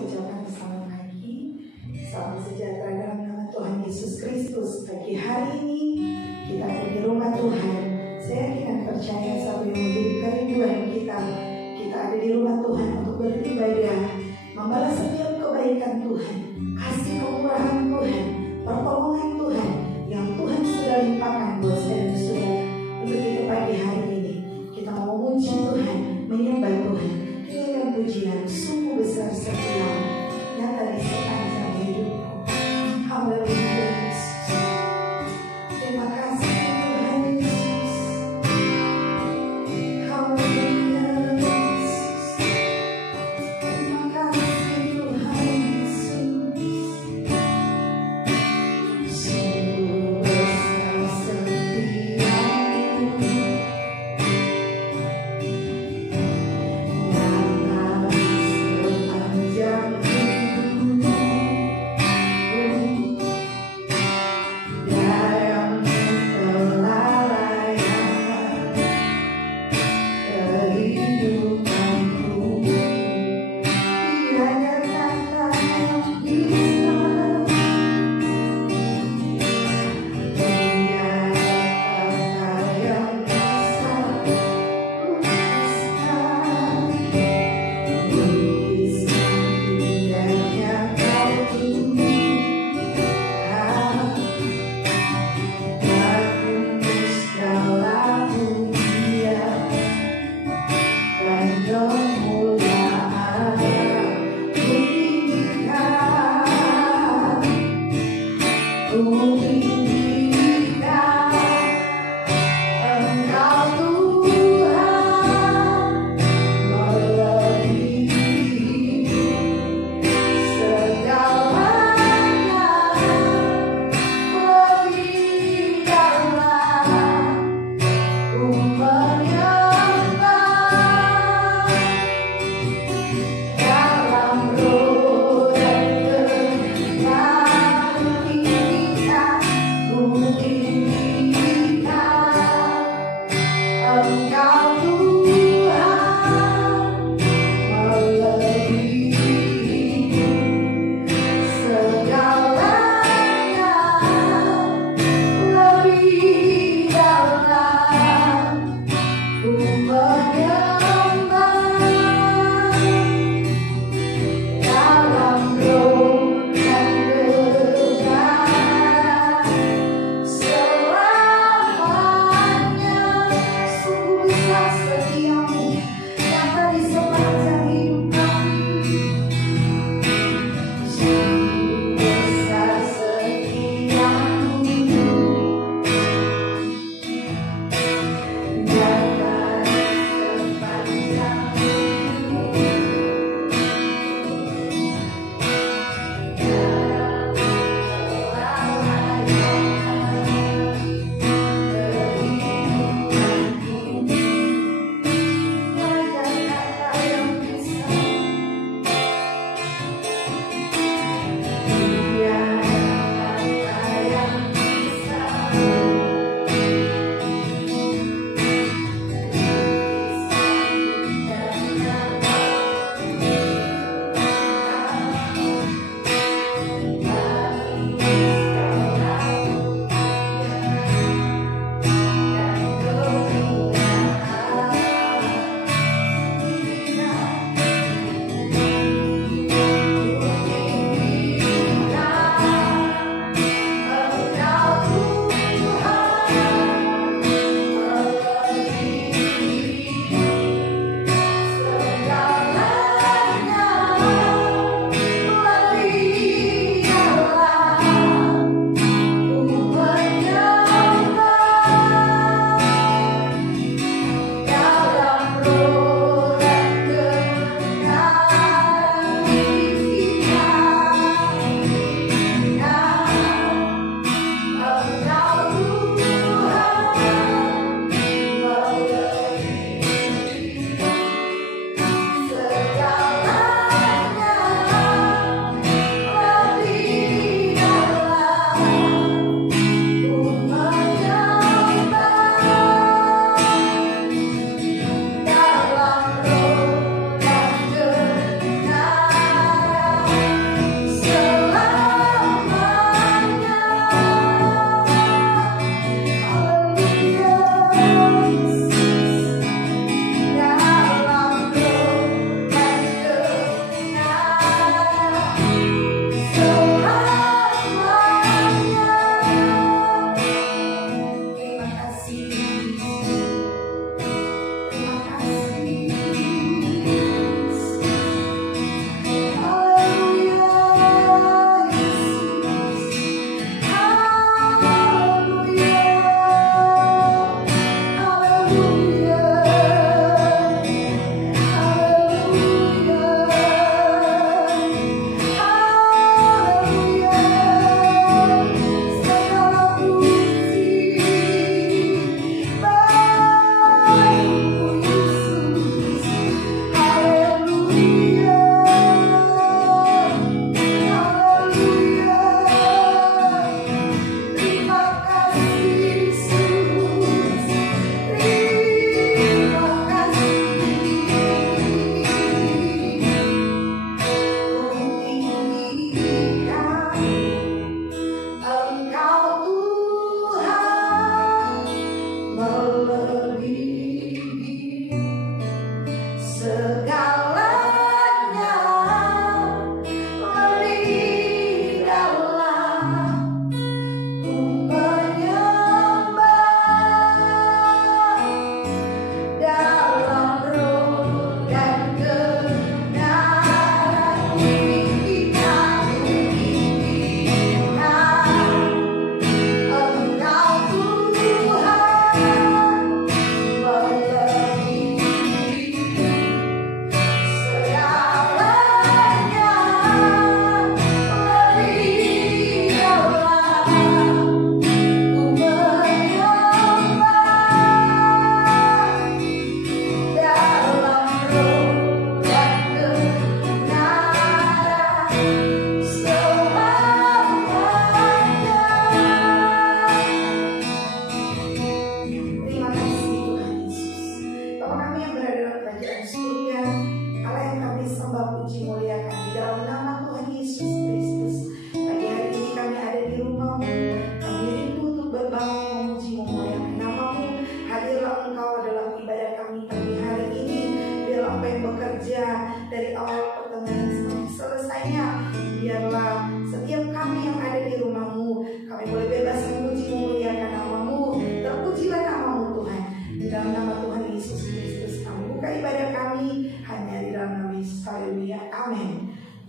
ucapkan selamat pagi, salam sejahtera dalam nama Tuhan Yesus Kristus. Pagi hari ini kita ada di rumah Tuhan. Saya yakin dan percaya satu yang menjadi kerinduan kita ada di rumah Tuhan untuk beribadah, membalas setiap kebaikan Tuhan, kasih kemurahan Tuhan, pertolongan Tuhan yang Tuhan sudah limpahkan buat saya dan saudara. Untuk itu pagi hari ini kita mau memuji Tuhan, menyembah Tuhan, nyanyikan pujian sungguh besar setia nyata di sepanjang hidupku. Haleluya Yesus. Terima kasih Tuhan Yesus. Haleluya Yesus. Terima kasih Tuhan Yesus. Sungguh besar setiamu, nyata di sepanjang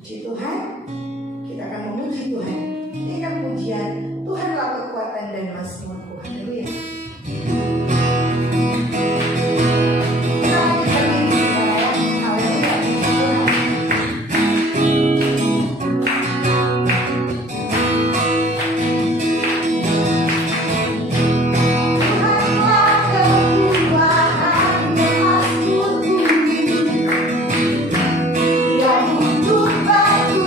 Puji Tuhan, kita akan memuji Tuhan. Ini kan pujian, Tuhanlah kekuatan dan mazmurku. Haleluya. Yang untuk batu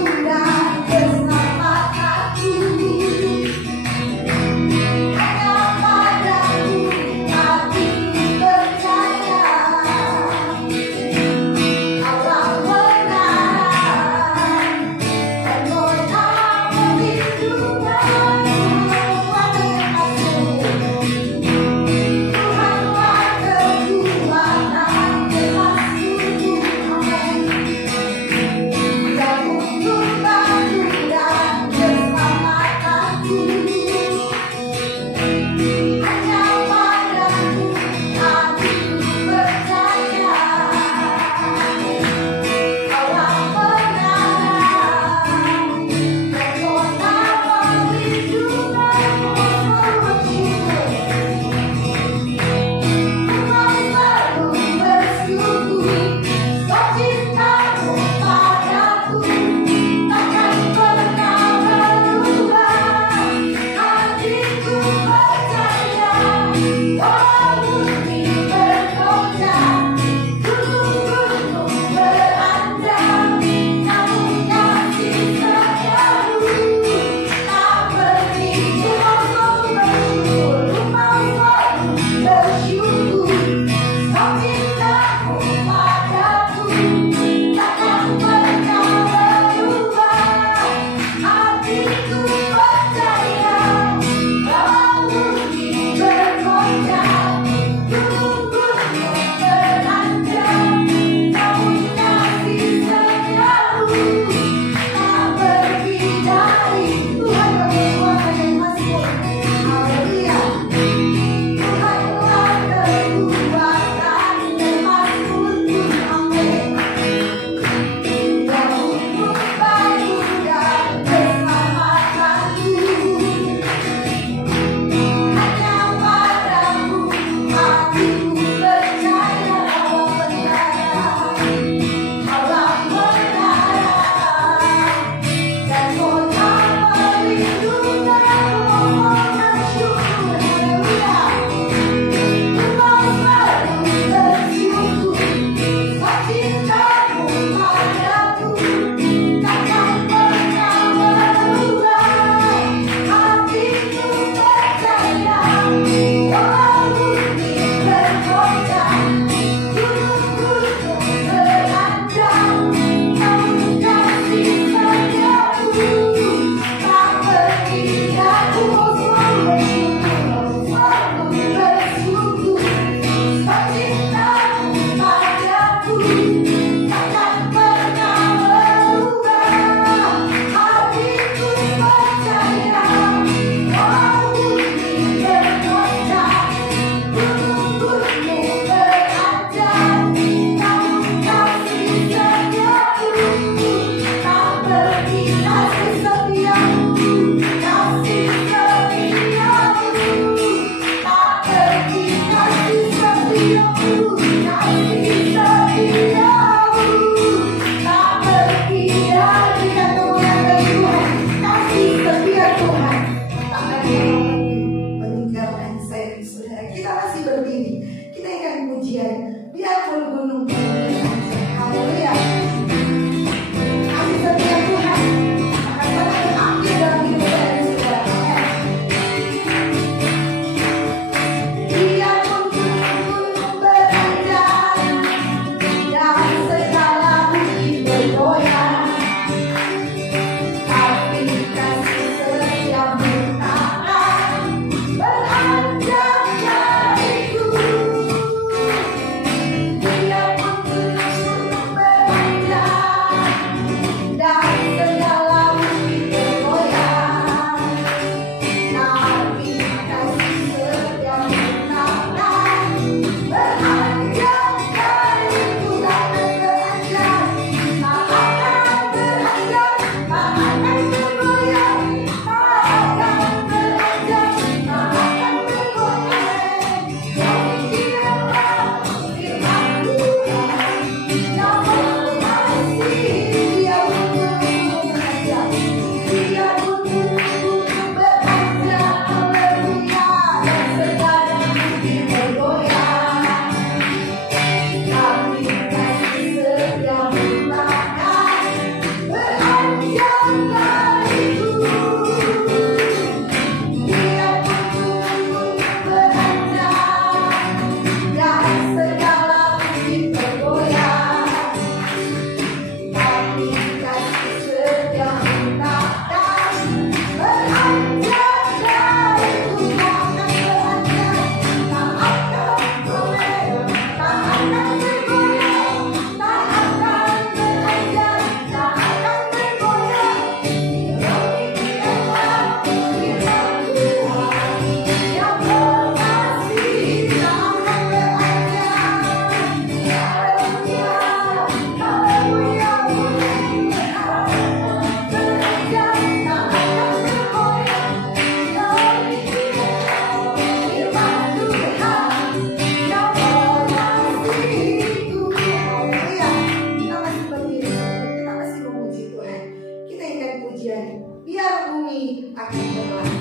terjadi, biar bumi akan berlalu.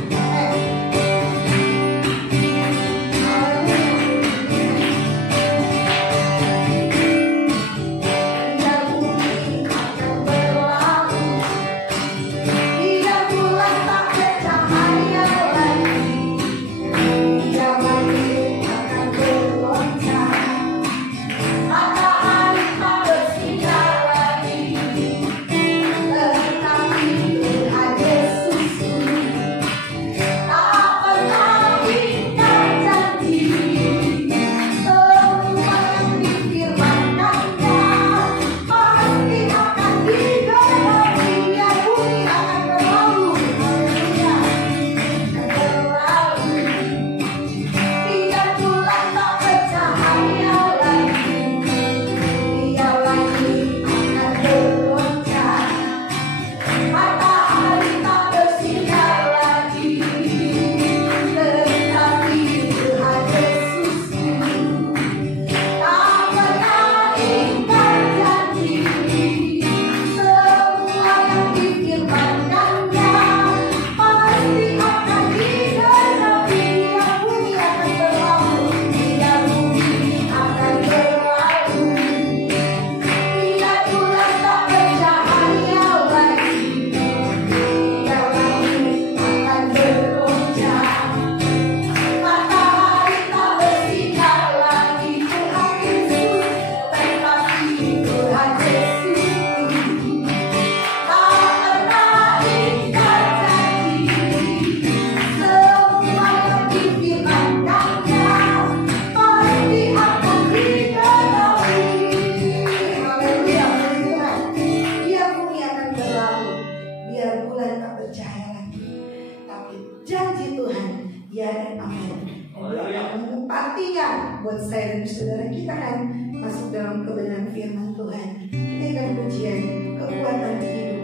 Buat saya dan saudara kita kan masuk dalam kebenaran firman Tuhan. Kita akan pujian kekuatan hidup.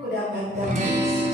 Ku dapatkan Yesus.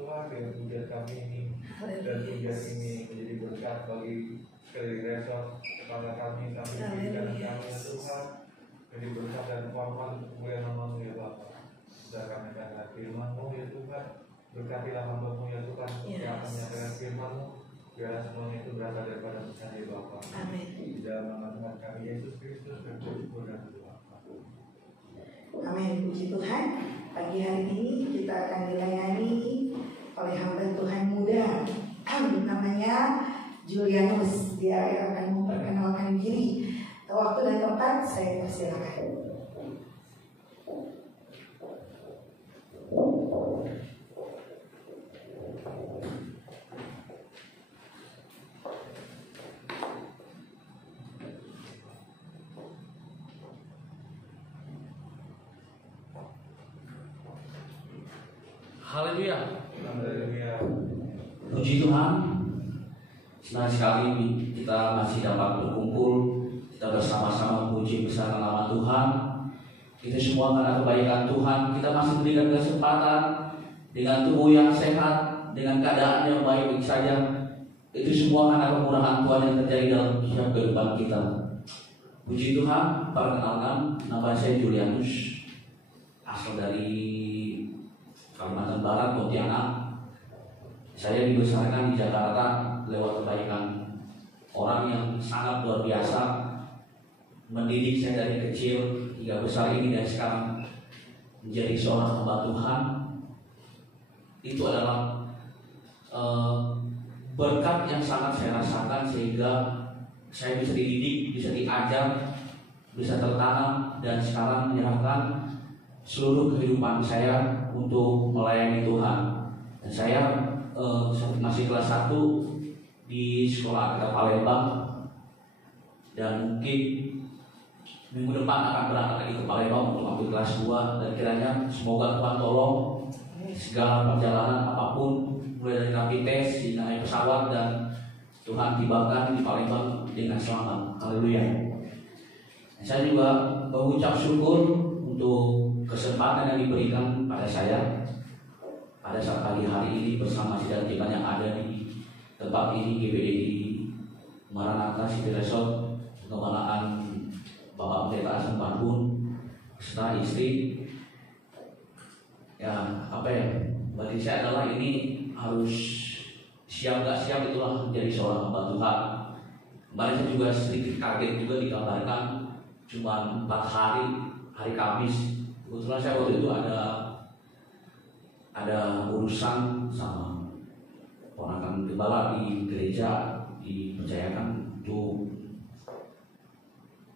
Tuhan, dengan hujan kami ini dan hujan ini menjadi berkat bagi sekeliling resort kepada kami berikan kami ya Tuhan, menjadi berkat dan hormat kemuliaan nama-Mu ya Bapa. Dan kami akan firman-Mu ya Tuhan, berkatilah hamba-Mu ya Tuhan yang akan menyampaikan firman-Mu, biarlah semuanya itu berasal daripada Tuhan ya Bapa. Amin. Di dalam nama Tuhan kami Yesus Kristus dan bersyukur dan berdoa. Amin. Puji Tuhan. Pagi hari ini kita akan dilayani oleh hamba Tuhan muda, namanya Julianus. Dia akan memperkenalkan diri. Waktu dan tempat saya persilakan. Haleluya. Haleluya. Puji Tuhan. Senang sekali kita masih dapat berkumpul, kita bersama-sama memuji besar nama Tuhan. Kita semua karena kebaikan Tuhan, kita masih diberikan kesempatan dengan tubuh yang sehat, dengan keadaan yang baik saja. Itu semua karena kemurahan Tuhan yang terjadi dalam setiap kehidupan kita. Puji Tuhan. Perkenalkan, nama saya Julianus, asal dari Kalimantan Barat, Pontianak. Saya dibesarkan di Jakarta lewat kebaikan orang yang sangat luar biasa, mendidik saya dari kecil hingga besar ini dan sekarang menjadi seorang hamba Tuhan. Itu adalah berkat yang sangat saya rasakan sehingga saya bisa dididik, bisa diajar, bisa tertanam dan sekarang menyerahkan seluruh kehidupan saya untuk melayani Tuhan. Dan saya masih kelas 1 di sekolah agama Palembang, dan mungkin minggu depan akan berangkat lagi ke Palembang untuk ambil kelas 2. Dan kiranya semoga Tuhan tolong segala perjalanan apapun, mulai dari rapid test hingga naik pesawat, dan Tuhan tibakan di Palembang dengan selamat. Haleluya. Saya juga mengucap syukur untuk kesempatan yang diberikan pada saya pada saat pagi hari ini bersama sidang kita yang ada di tempat ini, GBD Maranatha City Resort, pengembalaan Bapak Pendeta Asem Parbun serta istri. Ya, bagi saya adalah ini harus siap gak siap itulah menjadi seorang hamba Tuhan. Kemarin saya juga sedikit kaget juga dikabarkan cuma 4 hari Kamis. Kebetulan saya waktu itu ada urusan sama ponakan gembala di gereja, dipercayakan untuk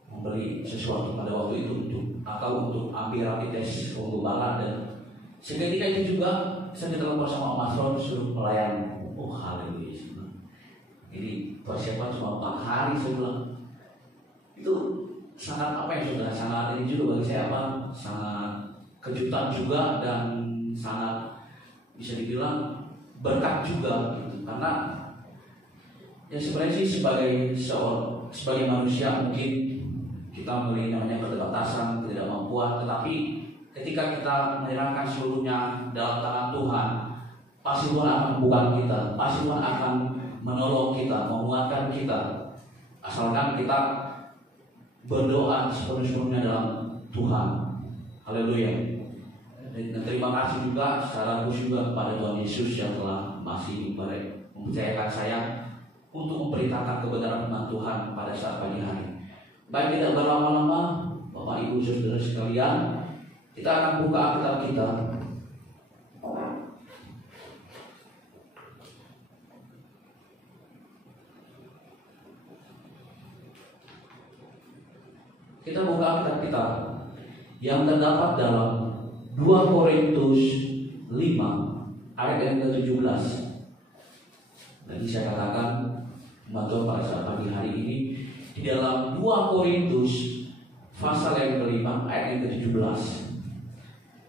membeli sesuatu pada waktu itu untuk ambil rapid test gembala, dan seketika itu juga saya ditelepon sama Mas Ron suruh melayani. Oh haleluya. Jadi persiapan cuma 4 hari saya bilang. Itu sangat sangat ini juga bagi saya sangat kejutan juga, dan sangat bisa dibilang berkat juga gitu. Karena ya sebenarnya sih sebagai manusia mungkin kita memiliki namanya keterbatasan, ketidakmampuan, tetapi ketika kita menyerahkan seluruhnya dalam tangan Tuhan, pasti Tuhan akan membuka kita, pasti Tuhan akan menolong kita, menguatkan kita, asalkan kita berdoa sepenuh-sepenuhnya dalam Tuhan. Haleluya. Dan terima kasih juga secara khusus juga kepada Tuhan Yesus yang telah masih mempercayakan saya untuk memberitakan kebenaran firman Tuhan pada saat pagi hari. Baik, tidak berlama-lama, Bapak Ibu Saudara sekalian, kita akan buka Alkitab kita. Kita buka Alkitab kita yang terdapat dalam 2 Korintus 5 ayat yang ke-17. Tadi saya katakan membantu pada saat pagi hari ini di dalam 2 Korintus pasal yang ke-5 ayat yang ke-17.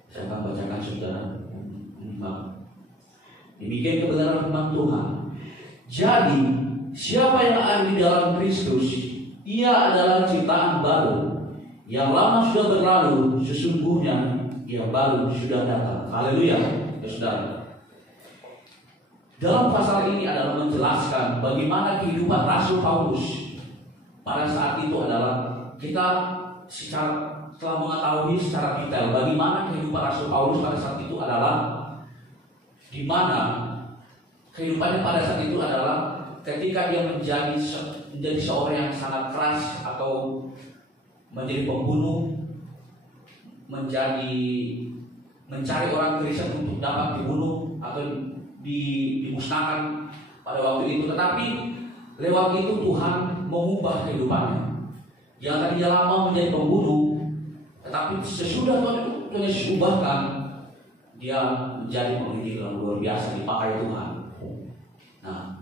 Saya akan bacakan saudara. Demikian kebenaran firman Tuhan. Jadi siapa yang ada di dalam Kristus, ia adalah ciptaan baru. Yang lama sudah berlalu, sesungguhnya yang baru sudah datang. Haleluya, ya saudara. dalam pasal ini adalah menjelaskan bagaimana kehidupan Rasul Paulus pada saat itu adalah kita telah mengetahui secara detail bagaimana kehidupan Rasul Paulus pada saat itu adalah di mana kehidupannya pada saat itu adalah ketika dia menjadi seorang yang sangat keras atau menjadi pembunuh, mencari orang Kristen untuk dapat dibunuh atau dimusnahkan pada waktu itu. Tetapi lewat itu Tuhan mengubah kehidupannya. Yang tadinya lama menjadi pembunuh, tetapi sesudah Tuhan Yesus ubahkan, dia menjadi pemimpin yang luar biasa dipakai Tuhan. Nah,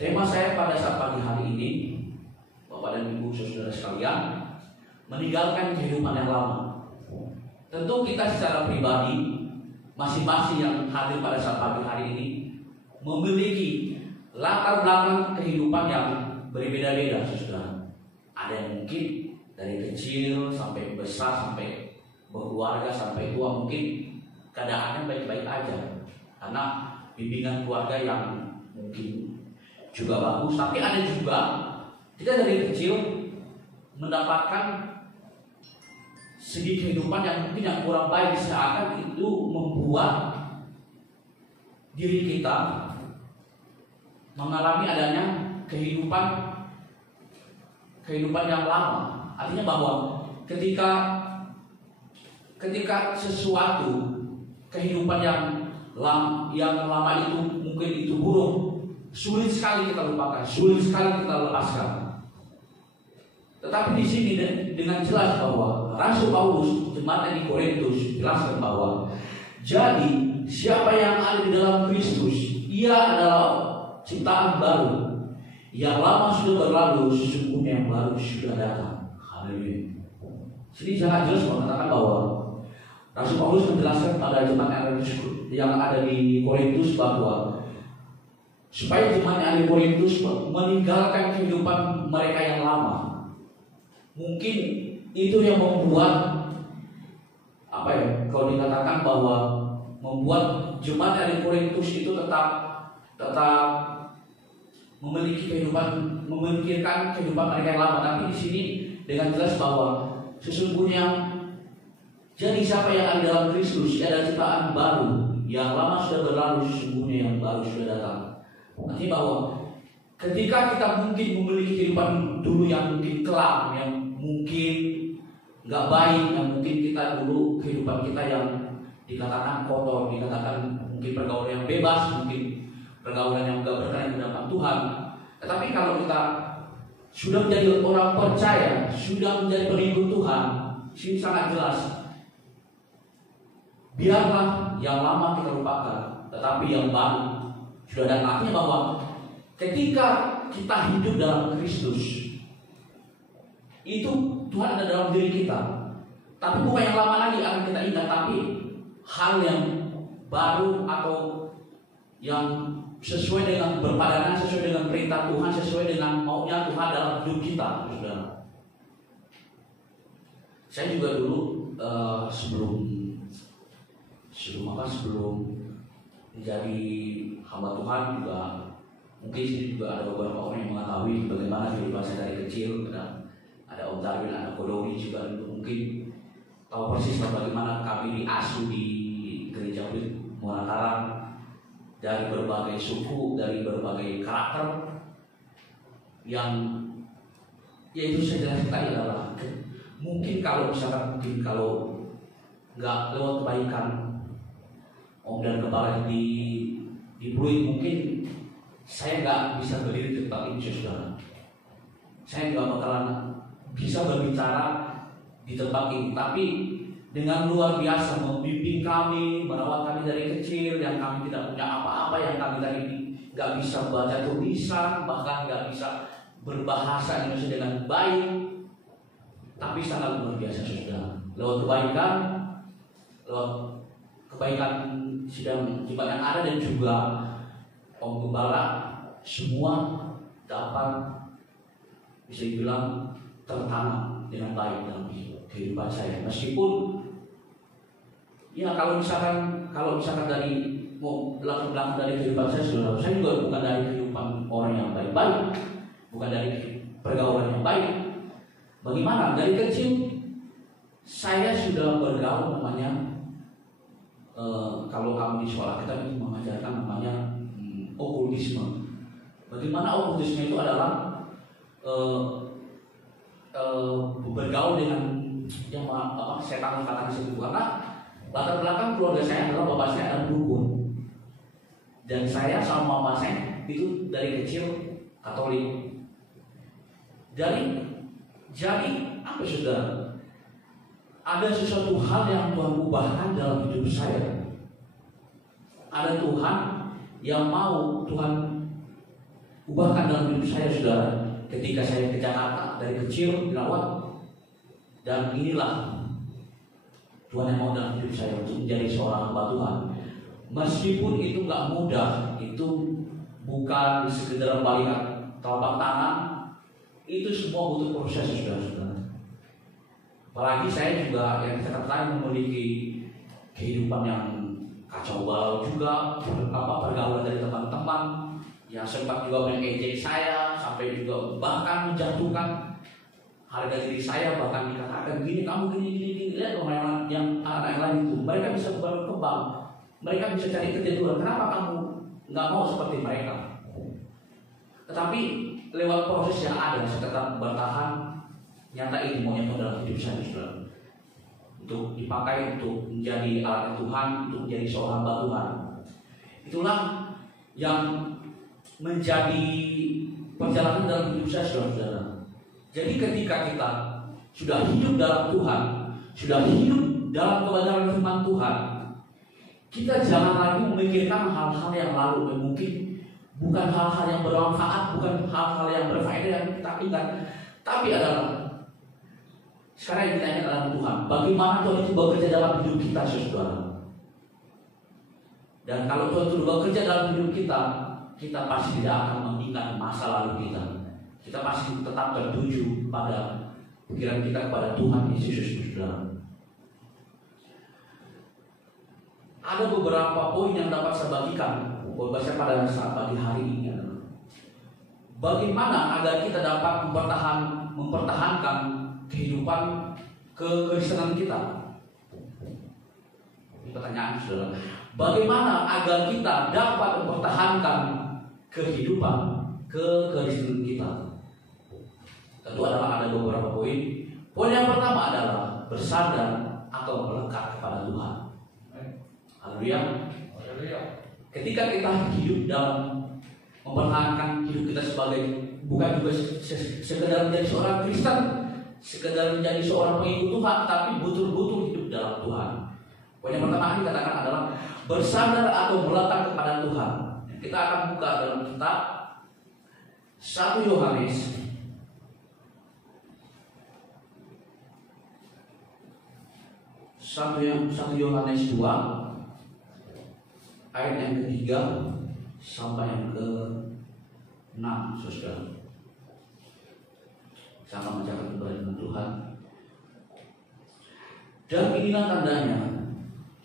tema saya pada saat pagi hari ini, Bapak dan Ibu saudara sekalian, meninggalkan kehidupan yang lama. Tentu kita secara pribadi, masing-masing yang hadir pada saat pagi hari ini memiliki latar belakang kehidupan yang berbeda-beda, saudara. Ada yang mungkin dari kecil sampai besar, sampai berkeluarga, sampai tua, mungkin keadaannya baik-baik aja karena bimbingan keluarga yang mungkin juga bagus. Tapi ada juga kita dari kecil mendapatkan segi kehidupan yang mungkin yang kurang baik, seakan itu membuat diri kita mengalami adanya kehidupan yang lama. Artinya bahwa ketika sesuatu kehidupan yang lama itu mungkin itu buruk, sulit sekali kita lupakan, sulit sekali kita lepaskan. Tetapi di sini dengan jelas bahwa Rasul Paulus jemaat di Korintus jelaskan bahwa jadi siapa yang ada di dalam Kristus, ia adalah ciptaan baru. Yang lama sudah berlalu, sesungguhnya yang baru sudah datang. Haleluya. Jadi sangat jelas mengatakan bahwa Rasul Paulus menjelaskan pada jemaat yang ada di Korintus bahwa supaya jemaat yang ada di Korintus meninggalkan kehidupan mereka yang lama. Mungkin itu yang membuat kalau dikatakan bahwa membuat jemaat yang di Korintus itu tetap memikirkan kehidupan mereka yang lama. Tapi di sini dengan jelas bahwa sesungguhnya jadi siapa yang ada dalam Kristus ada ciptaan baru, yang lama sudah berlalu, sesungguhnya yang baru sudah datang. Artinya bahwa ketika kita mungkin memiliki kehidupan dulu yang mungkin kelam, yang mungkin nggak baik, yang mungkin kita dulu kehidupan kita yang dikatakan kotor, dikatakan mungkin pergaulan yang bebas, mungkin pergaulan yang nggak berkenan di hadapan Tuhan. Tetapi kalau kita sudah menjadi orang percaya, sudah menjadi pengikut Tuhan, sini sangat jelas. Biarlah yang lama kita lupakan, tetapi yang baru sudah datang. Artinya bahwa ketika kita hidup dalam Kristus, itu Tuhan ada dalam diri kita. Tapi bukan yang lama lagi akan kita ingat, tapi hal yang baru atau yang sesuai dengan berpadanan, sesuai dengan perintah Tuhan, sesuai dengan maunya Tuhan dalam hidup kita, saudara. Saya juga dulu sebelum menjadi hamba Tuhan juga mungkin sini juga ada beberapa orang yang mengetahui bagaimana kehidupan saya dari kecil. Ada Om Darwin, ada Kodowi juga mungkin tahu persis bagaimana kami diasuh di gereja Muara Karang dari berbagai suku, dari berbagai karakter yang yaitu saya jelaskan tadi adalah mungkin kalau nggak lewat kebaikan Om dan Kepala di Pluit, mungkin saya nggak bisa berdiri di tempat ini, saudara. Saya nggak bakalan bisa berbicara di tempat ini, tapi dengan luar biasa membimbing kami, merawat kami dari kecil, yang kami tidak punya apa-apa, yang kami tadi nggak bisa baca tulisan, bahkan nggak bisa berbahasa Indonesia dengan baik, tapi sangat luar biasa, saudara. Lewat kebaikan sidang jemaat yang ada dan juga Om Gembala, semua dapat bisa dibilang tertanam dengan baik dalam kehidupan saya. Meskipun ya kalau misalkan kalau misalkan dari mau latar belakang dari kehidupan saya, saudara, saya juga bukan dari kehidupan orang yang baik-baik, bukan dari pergaulan yang baik. Bagaimana? Dari kecil saya sudah bergaul namanya, kalau kami di sekolah kita itu mengajarkan namanya okultisme. Bagaimana okultisme itu adalah bergaul dengan yang setan-setan itu, karena latar belakang keluarga saya adalah bapak saya adalah dukun dan saya sama mama saya itu dari kecil Katolik. Jadi apa saudara? Ada sesuatu hal yang Tuhan ubahkan dalam hidup saya. Ada Tuhan yang mau Tuhan ubahkan dalam hidup saya, saudara. Ketika saya ke Jakarta dari kecil dirawat, dan inilah Tuhan yang mau dalam hidup saya untuk menjadi seorang hamba Tuhan. Meskipun itu nggak mudah, itu bukan sekedar melihat telapak tangan, itu semua butuh proses, saudara-saudara. Apalagi saya juga yang saya memiliki kehidupan yang kacau balau juga, pergaulan dari teman-teman yang sempat juga mengejek saya, sampai juga bahkan menjatuhkan harga diri saya, bahkan dikatakan gini, kamu gini. Lihat orang yang anak lain itu, mereka bisa berkembang, mereka bisa cari ketentuan. Kenapa kamu nggak mau seperti mereka? Tetapi lewat proses yang ada, saya tetap bertahan. Nyata ini maunya dalam hidup saya, saudara, untuk dipakai untuk menjadi alat Tuhan, untuk menjadi seorang hamba Tuhan. Itulah yang menjadi perjalanan dalam hidup saya, saudara-saudara. Jadi ketika kita sudah hidup dalam Tuhan, sudah hidup dalam kebenaran firman Tuhan, kita jangan lagi memikirkan hal-hal yang lalu yang mungkin bukan hal-hal yang bermanfaat, bukan hal-hal yang berfaedah yang kita ingat, tapi adalah sekarang yang ditanya dalam Tuhan, bagaimana Tuhan itu bekerja dalam hidup kita, saudara. Dan kalau Tuhan itu bekerja dalam hidup kita, kita pasti tidak akan mengingat masa lalu kita. Kita pasti tetap tertuju pada pikiran kita kepada Tuhan Yesus, saudara. Ada beberapa poin yang dapat saya bagikan buat saya pada saat pagi hari ini. Bagaimana agar kita dapat mempertahankan kehidupan kekristenan kita? Ini pertanyaan, saudara. Bagaimana agar kita dapat mempertahankan kehidupan kekristenan kita? Tentu adalah ada beberapa poin. Poin yang pertama adalah bersandar atau melekat kepada Tuhan. Haleluya. Ketika kita hidup dalam mempertahankan hidup kita sebagai, bukan juga sekedar menjadi seorang Kristen, sekedar menjadi seorang pengikut Tuhan, tapi betul-betul hidup dalam Tuhan. Poin yang pertama ini dikatakan adalah bersandar atau melekat kepada Tuhan. Kita akan buka dalam kitab 1 Yohanes Satu Yohanes 2 ayat yang ketiga sampai yang ke-6, saudara. Saya akan mencatat kebenaran Tuhan. Dan inilah tandanya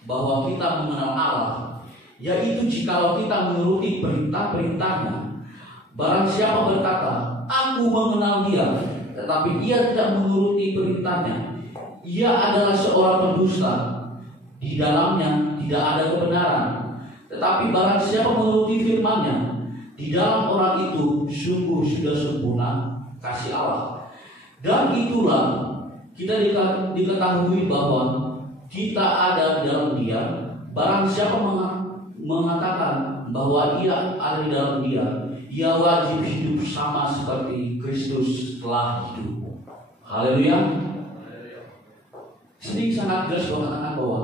bahwa kita mengenal Allah, yaitu jikalau kita menuruti perintah-perintahnya. Barang siapa berkata, aku mengenal dia, tetapi ia tidak menuruti perintahnya, ia adalah seorang pendusta. Di dalamnya tidak ada kebenaran. Tetapi barang siapa menuruti firman-Nya, di dalam orang itu sungguh sudah sempurna kasih Allah. Dan itulah kita diketahui bahwa kita ada di dalam Dia. Barang siapa mengatakan bahwa ia ada di dalam Dia, ia wajib hidup sama seperti Kristus telah hidup. Haleluya. Sini sangat jelas mengatakan bahwa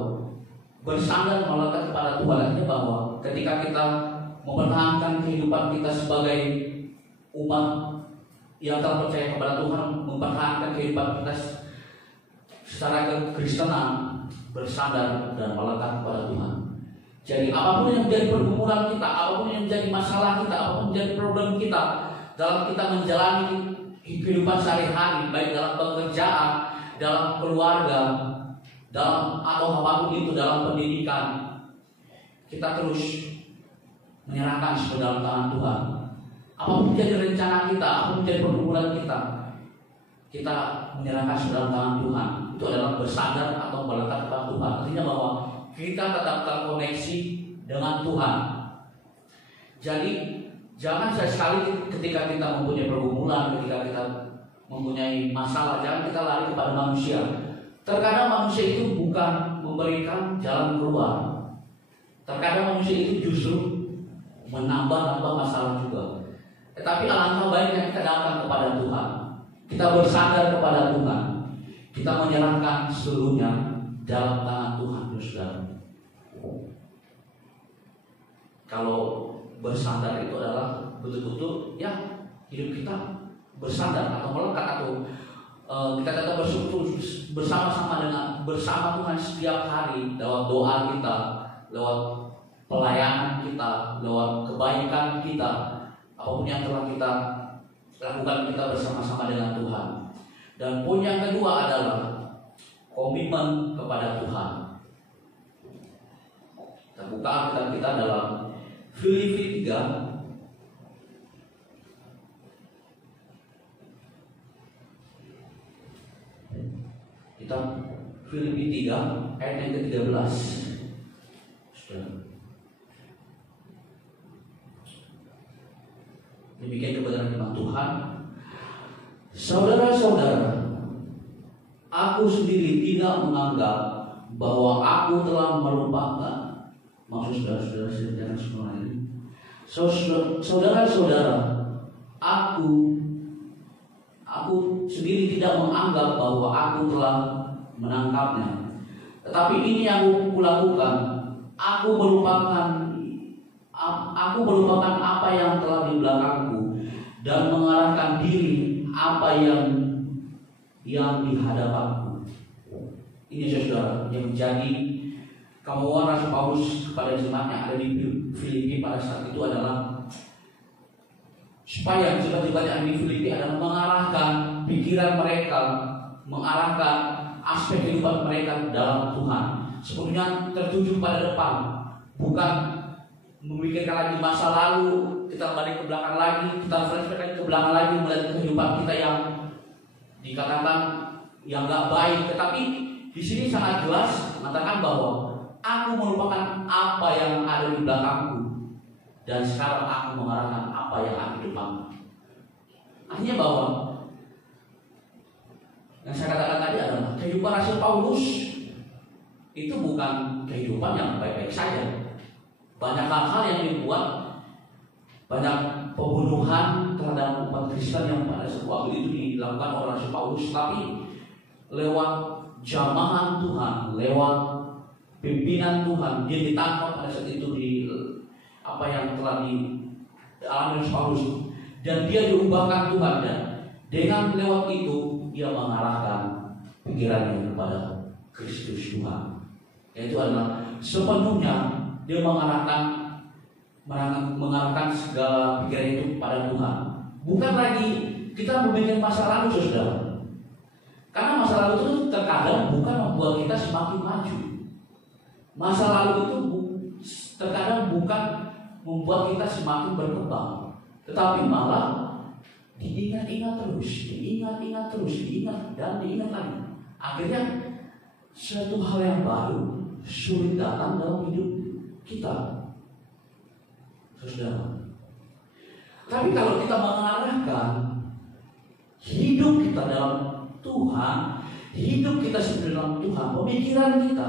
bersandar melekat kepada Tuhan, artinya bahwa ketika kita mempertahankan kehidupan kita sebagai umat yang terpercaya kepada Tuhan, mempertahankan kehidupan kita secara kekristenan, bersandar dan melekat kepada Tuhan. Jadi apapun yang menjadi pergumulan kita, apapun yang menjadi masalah kita, apapun menjadi problem kita dalam kita menjalani kehidupan sehari-hari, baik dalam pekerjaan, dalam keluarga, dalam atau apapun itu, dalam pendidikan, kita terus menyerahkan ke dalam tangan Tuhan. Apapun menjadi rencana kita, apapun menjadi pergumulan kita menyerahkan ke dalam tangan Tuhan. Itu adalah bersandar atau melekat kepada Tuhan. Artinya bahwa kita tetap terkoneksi dengan Tuhan. Jadi jangan sekali ketika kita mempunyai pergumulan, ketika kita mempunyai masalah, jangan kita lari kepada manusia. Terkadang manusia itu bukan memberikan jalan keluar. Terkadang manusia itu justru menambah masalah juga. Tetapi alangkah baiknya kita datang kepada Tuhan. Kita bersandar kepada Tuhan. Kita menyerahkan seluruhnya dalam tangan Tuhan, saudara. Kalau bersandar itu adalah betul-betul ya hidup kita bersandar atau melekat atau kita tetap bersekutu bersama Tuhan setiap hari lewat doa kita, lewat pelayanan kita, lewat kebaikan kita, apapun yang telah kita lakukan, kita bersama-sama dengan Tuhan. Dan poin yang kedua adalah komitmen kepada Tuhan. Kita buka Alkitab kita dalam Filipi 3 Filipi 3 ayat yang ke-13. Demikian kebenaran firman Tuhan. Saudara-saudara, aku sendiri tidak menganggap bahwa aku telah melupakan. Maksud saudara-saudara jangan semua ini. Saudara-saudara, aku sendiri tidak menganggap bahwa aku telah menangkapnya. Tetapi ini yang kulakukan, aku melupakan apa yang telah di belakangku dan mengarahkan diri apa yang di hadapanku. Ini saudara yang menjadi kemauan Rasul Paulus kepada jemaat yang ada di Filipi pada saat itu adalah supaya jemaat-jemaat yang di Filipi adalah mengarahkan pikiran mereka, mengarahkan aspek kehidupan mereka dalam Tuhan, sepenuhnya tertuju pada depan, bukan memikirkan lagi masa lalu, kita balik ke belakang lagi, kita flashback ke belakang lagi melihat kehidupan kita yang dikatakan yang nggak baik. Tetapi di sini sangat jelas mengatakan bahwa aku melupakan apa yang ada di belakangku dan sekarang aku mengarahkan apa yang ada di depanku. Artinya bahwa yang saya katakan tadi adalah kehidupan Rasul Paulus itu bukan kehidupan yang baik-baik saja. Banyak hal-hal yang dibuat, banyak pembunuhan terhadap umat Kristen yang pada waktu itu dilakukan oleh Rasul Paulus. Tapi lewat jamahan Tuhan, lewat pimpinan Tuhan, dia ditangkap pada saat itu di apa yang telah dialami Rasul Paulus, dan dia diubahkan Tuhan, dan dengan lewat itu dia mengarahkan pikirannya kepada Kristus Tuhan. Yaitu adalah sepenuhnya dia mengarahkan segala pikiran itu kepada Tuhan. Bukan lagi kita memikirkan masa lalu, saudara. Karena masa lalu itu terkadang bukan membuat kita semakin maju. Masa lalu itu terkadang bukan membuat kita semakin berkembang, tetapi malah diingat-ingat terus, diingat dan diingat lagi. Akhirnya suatu hal yang baru sulit datang dalam hidup kita, saudara. Tapi kalau kita mengarahkan hidup kita dalam Tuhan, hidup kita sebenarnya dalam Tuhan, pemikiran kita,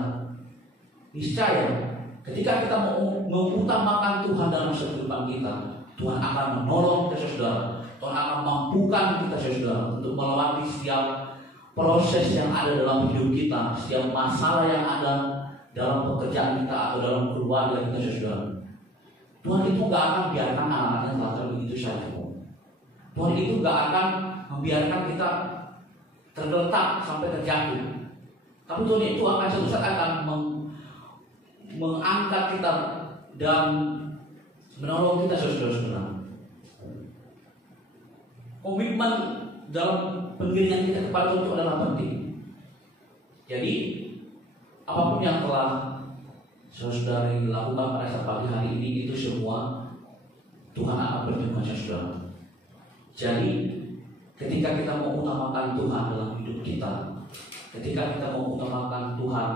niscaya ketika kita mengutamakan Tuhan dalam kehidupan kita, Tuhan akan menolong kita, saudara. Tuhan akan mampukan kita, saudara, untuk melewati setiap proses yang ada dalam hidup kita, setiap masalah yang ada dalam pekerjaan kita atau dalam keluarga kita, saudara. Tuhan itu gak akan biarkan anak-anaknya terlalu begitu saja. Tuhan itu gak akan membiarkan kita tergeletak sampai terjatuh. Tapi Tuhan itu akan suatu saat akan mengangkat kita dan menolong kita, saudara-saudara. Komitmen dalam pengiringan kita kepada Tuhan adalah penting. Jadi apapun yang telah saudara yang dilakukan pada saat pagi hari ini itu semua Tuhan akan berterima kasih saudara. Jadi ketika kita mau utamakan Tuhan dalam hidup kita, ketika kita mau utamakan Tuhan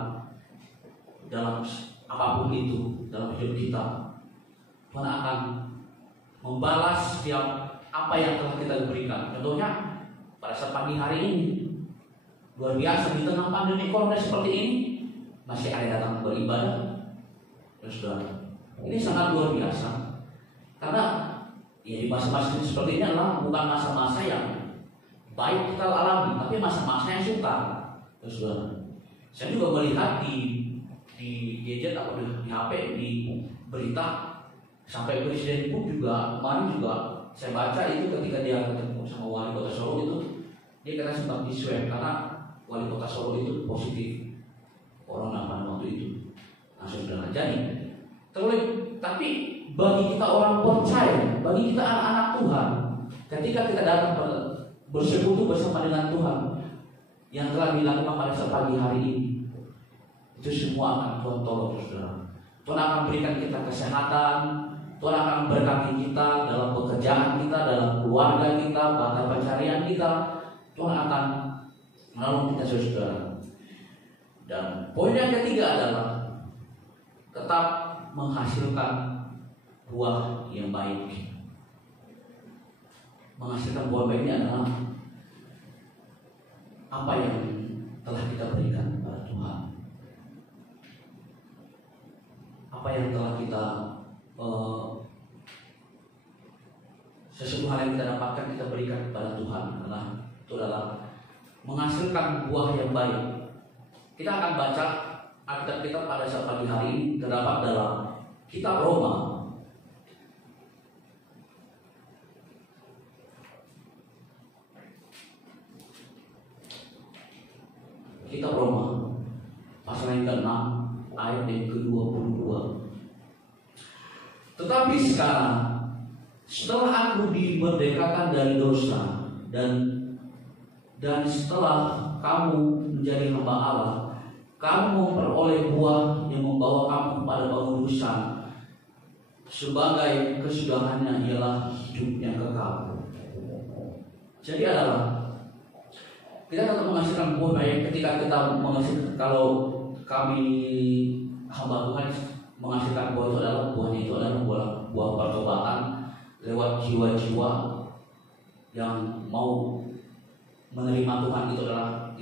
dalam apapun itu dalam hidup kita, Tuhan akan membalas setiap apa yang telah kita berikan. Contohnya pada saat pagi hari ini, luar biasa di tengah pandemi corona seperti ini masih ada datang beribadah. Saudara, ini sangat luar biasa karena ya di masa-masa seperti ini adalah bukan masa-masa yang baik kita alami, tapi masa-masa yang sukar. Saudara, saya juga melihat di gadget atau di HP, di berita, sampai presiden pun juga kemarin juga saya baca itu ketika dia ketemu sama wali kota Solo itu, dia kata sempat di swab karena wali kota Solo itu positif corona pada waktu itu. Nah saudara, jadi tapi bagi kita orang percaya, bagi kita anak-anak Tuhan, ketika kita datang bersekutu bersama dengan Tuhan yang telah dilakukan pada saat pagi hari ini, itu semua akan Tuhan tolong saudara. Tuhan akan berikan kita kesehatan, Tuhan akan memberkati kita dalam pekerjaan kita, dalam keluarga kita, bahkan pencarian kita. Tuhan akan menolong kita saudara. Dan poin yang ketiga adalah tetap menghasilkan buah yang baik. Menghasilkan buah baik ini adalah apa yang telah kita berikan kepada Tuhan, apa yang telah kita sesuatu hal yang kita dapatkan kita berikan kepada Tuhan adalah menghasilkan buah yang baik. Kita akan baca Alkitab kita pada saat pagi hari ini terdapat dalam kitab Roma. Kitab Roma pasal yang ke-6 ayat yang ke-22. Tetapi sekarang setelah aku dimerdekakan dari dosa dan setelah kamu menjadi hamba Allah, kamu memperoleh buah yang membawa kamu kepada pengudusan sebagai kesudahannya ialah hidup yang kekal. Jadi adalah kita tetap menghasilkan buah baik ketika kita menghasilkan. Kalau kami hamba Tuhan menghasilkan buah itu adalah buah pertobatan lewat jiwa-jiwa yang mau menerima Tuhan. Itu adalah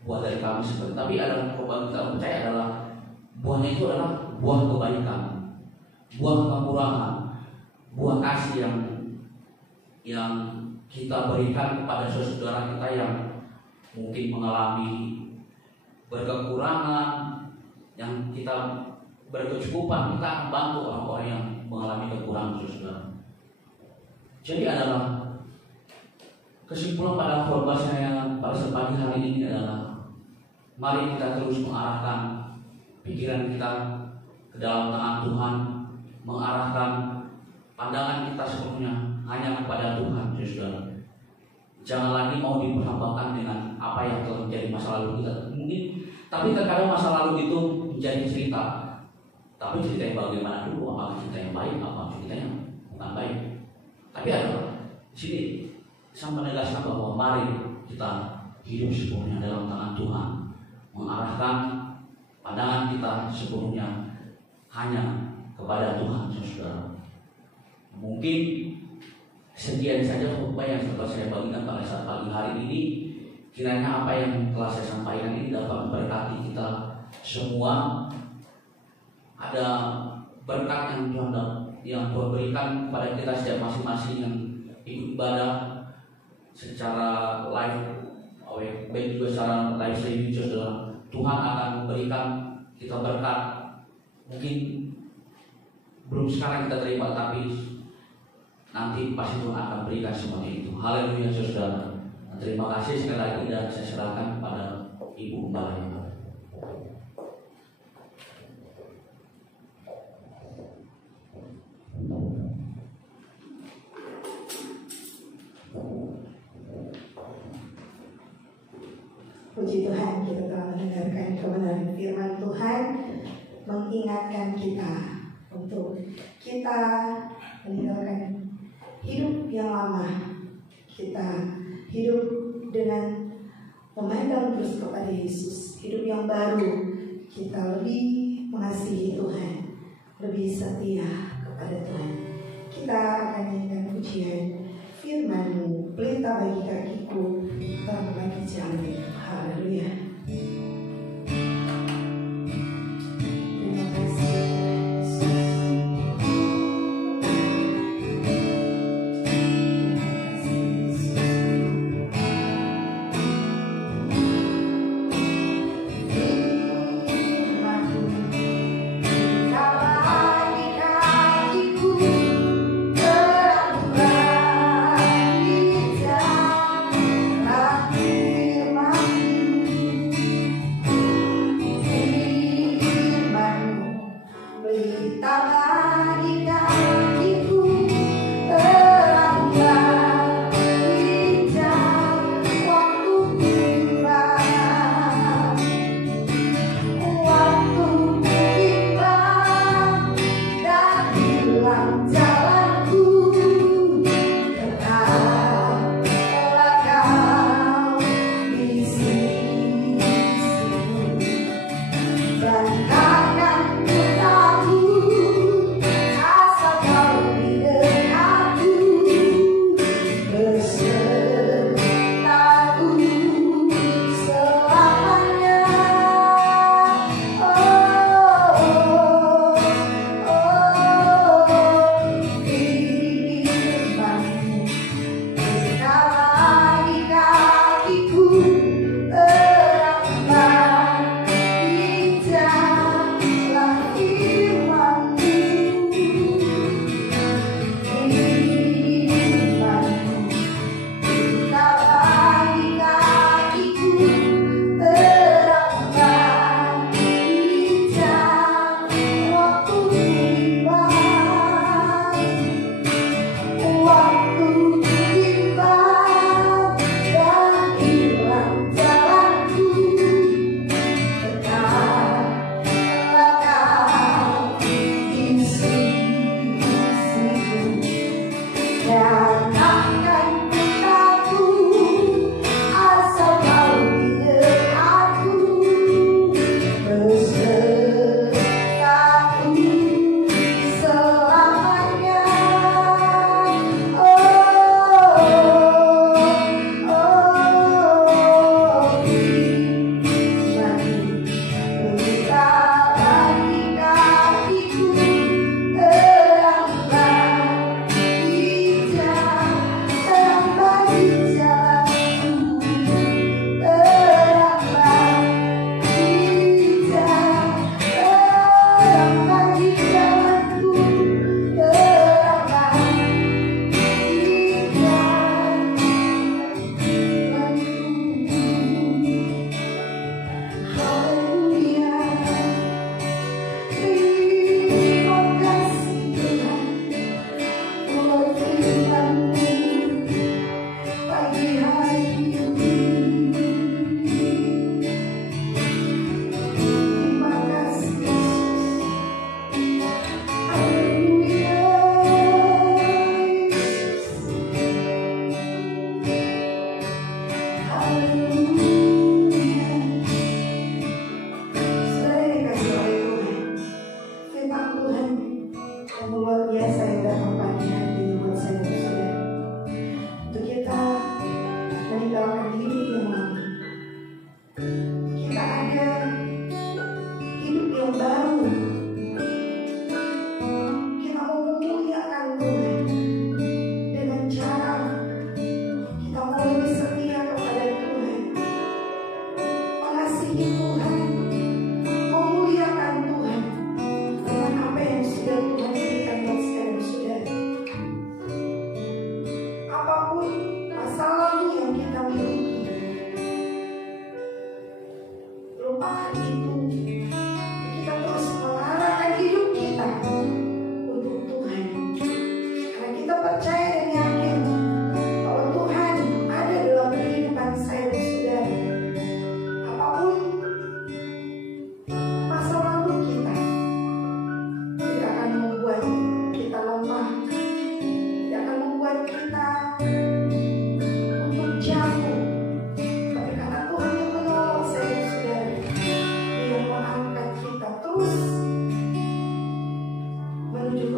buah dari kami sebenarnya. Tapi adalah korban kita percaya adalah buahnya itu adalah buah kebaikan, buah kemurahan, buah kasih yang kita berikan kepada saudara kita yang mungkin mengalami berkekurangan, yang kita berkecukupan. Kita akan bantu orang-orang yang mengalami kekurangan saudara. Jadi adalah kesimpulan pada khotbah saya pada pagi hari ini adalah mari kita terus mengarahkan pikiran kita ke dalam tangan Tuhan, mengarahkan pandangan kita sepenuhnya hanya kepada Tuhan, saudara. Jangan lagi mau diperhambakan dengan apa yang telah menjadi masa lalu kita. Mungkin, tapi terkadang masa lalu itu menjadi cerita. Tapi cerita yang bagaimana dulu, apakah cerita yang baik, apakah cerita yang bukan baik. Tapi adalah di sini saya menegaskan bahwa mari kita hidup sepenuhnya dalam tangan Tuhan, mengarahkan pandangan kita sepenuhnya hanya kepada Tuhan, saudara. Mungkin sekian saja khotbah yang telah saya bagikan pada saat pagi hari ini. Kiranya apa yang telah saya sampaikan ini dapat memberkati kita semua. Ada berkat yang Tuhan berikan kepada kita setiap masing-masing yang ikut ibadah secara live, baik juga secara live streaming, saudara. Tuhan akan memberikan kita berkat. Mungkin belum sekarang kita terima, tapi nanti pasti Tuhan akan berikan semuanya itu. Haleluya, saudara. Terima kasih sekali lagi dan saya serahkan kepada Ibu Gembala. Puji Tuhan, kita telah mendengarkan kebenaran firman Tuhan. mengingatkan kita untuk kita meninggalkan hidup yang lama, kita hidup dengan memandang terus kepada Yesus, hidup yang baru, kita lebih mengasihi Tuhan, lebih setia kepada Tuhan. Kita akan nyanyikan pujian firman-Mu, pelita bagi kakiku, terang bagi jalan. Haleluya. Terima kasih Yesus.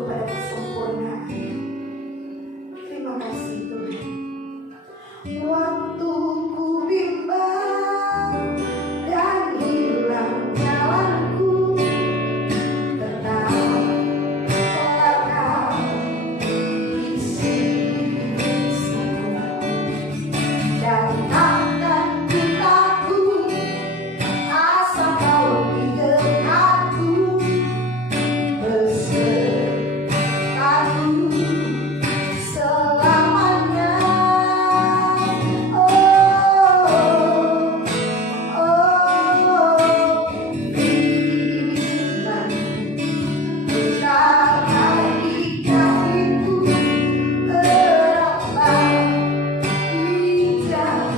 kepada kesempurnaan. Terima kasih Tuhan. Waktu ku bimbang dan hilang jalanku, tetap Engkau isi-isiku, dan takkan ku takut asal Kau di dekatku, besertaku selamanya. Firman ucapkan di kakiku, teraplah hijau,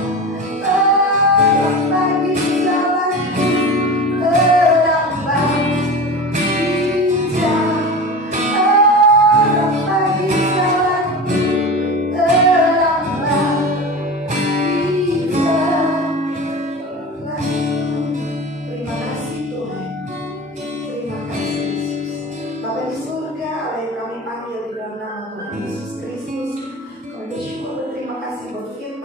teraplah di jalanku, teraplah hijau, teraplah di jalanku, teraplah hijau. Terima kasih Tuhan. Terima kasih Yesus. Bapa di surga, Allah yang kami panggil di dalam nama Tuhan Yesus Kristus, kami bersyukur berterima kasih buat firman